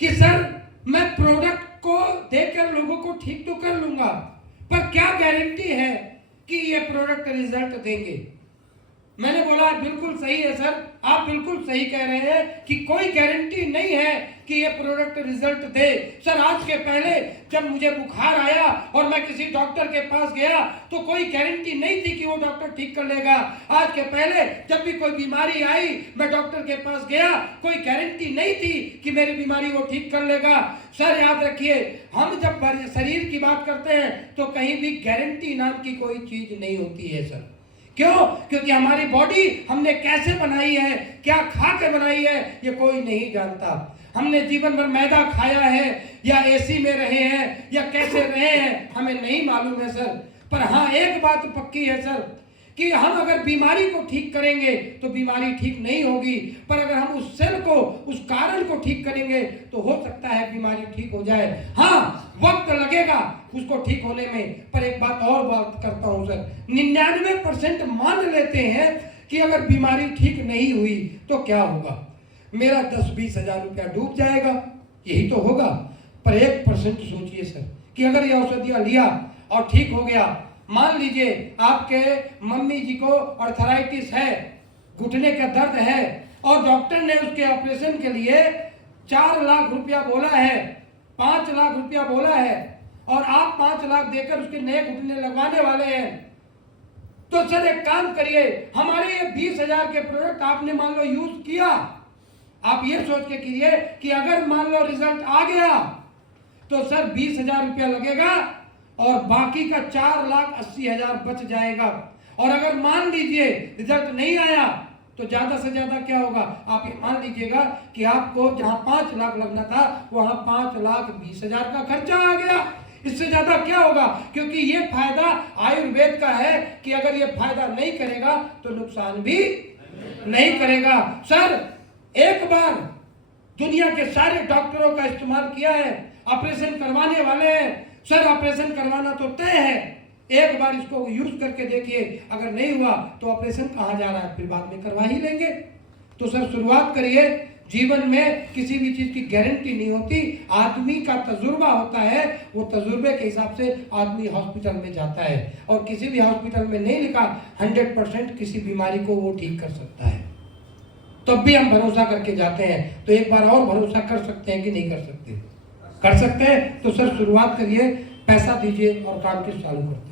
कि सर मैं प्रोडक्ट को देकर लोगों को ठीक तो कर लूंगा, पर क्या गारंटी है कि ये प्रोडक्ट रिजल्ट देंगे। मैंने बोला बिल्कुल सही है सर, आप बिल्कुल सही कह रहे हैं कि कोई गारंटी नहीं है कि ये प्रोडक्ट रिजल्ट दे। सर आज के पहले जब मुझे बुखार आया और मैं किसी डॉक्टर के पास गया तो कोई गारंटी नहीं थी कि वो डॉक्टर ठीक कर लेगा। आज के पहले जब भी कोई बीमारी आई मैं डॉक्टर के पास गया, कोई गारंटी नहीं थी कि मेरी बीमारी वो ठीक कर लेगा। सर याद रखिए, हम जब शरीर की बात करते हैं तो कहीं भी गारंटी नाम की कोई चीज नहीं होती है सर। क्यों? क्योंकि हमारी बॉडी हमने कैसे बनाई है, क्या खा के बनाई है, ये कोई नहीं जानता। हमने जीवन भर मैदा खाया है या एसी में रहे हैं या कैसे रहे हैं, हमें नहीं मालूम है सर। पर हाँ एक बात पक्की है सर कि हम अगर बीमारी को ठीक करेंगे तो बीमारी ठीक नहीं होगी, पर अगर हम उस सेल को, उस कारण को ठीक करेंगे तो हो सकता है बीमारी ठीक हो जाए। हाँ वक्त लगेगा उसको ठीक होने में, पर एक बात और बात करता हूं सर, 99% मान लेते हैं कि अगर बीमारी ठीक नहीं हुई तो क्या होगा, मेरा 10-20 हजार रुपया डूब जाएगा, यही तो होगा। पर 1% सोचिए सर कि अगर ये औषधियां लिया और ठीक हो गया, मान लीजिए आपके मम्मी जी को अर्थराइटिस है, घुटने का दर्द है और डॉक्टर ने उसके ऑपरेशन के लिए 4 लाख रुपया बोला है, 5 लाख रुपया बोला है और आप 5 लाख देकर उसके नए घुटने लगवाने वाले हैं। तो सर एक काम करिए, हमारे ये 20 हजार के प्रोडक्ट आपने मान लो यूज किया, आप ये सोच के कीजिए कि अगर मान लो रिजल्ट आ गया तो सर 20 हजार रुपया लगेगा और बाकी का 4,80,000 बच जाएगा। और अगर मान लीजिए रिजल्ट नहीं आया तो ज्यादा से ज्यादा क्या होगा, आप ये मान लीजिएगा कि आपको जहां 5 लाख लगना था वहां 5,20,000 का खर्चा आ गया। इससे ज्यादा क्या होगा, क्योंकि ये फायदा आयुर्वेद का है कि अगर ये फायदा नहीं करेगा तो नुकसान भी नहीं करेगा। सर एक बार दुनिया के सारे डॉक्टरों का इस्तेमाल किया है, ऑपरेशन करवाने वाले हैं सर, ऑपरेशन करवाना तो तय है, एक बार इसको यूज करके देखिए, अगर नहीं हुआ तो ऑपरेशन कहाँ जा रहा है, फिर बाद में करवा ही लेंगे। तो सर शुरुआत करिए। जीवन में किसी भी चीज की गारंटी नहीं होती, आदमी का तजुर्बा होता है, वो तजुर्बे के हिसाब से आदमी हॉस्पिटल में जाता है और किसी भी हॉस्पिटल में नहीं लिखा 100% किसी बीमारी को वो ठीक कर सकता है, तब भी हम भरोसा करके जाते हैं। तो एक बार और भरोसा कर सकते हैं कि नहीं कर सकते? कर सकते हैं। तो सर शुरुआत करिए, पैसा दीजिए और काम के चालू करिए।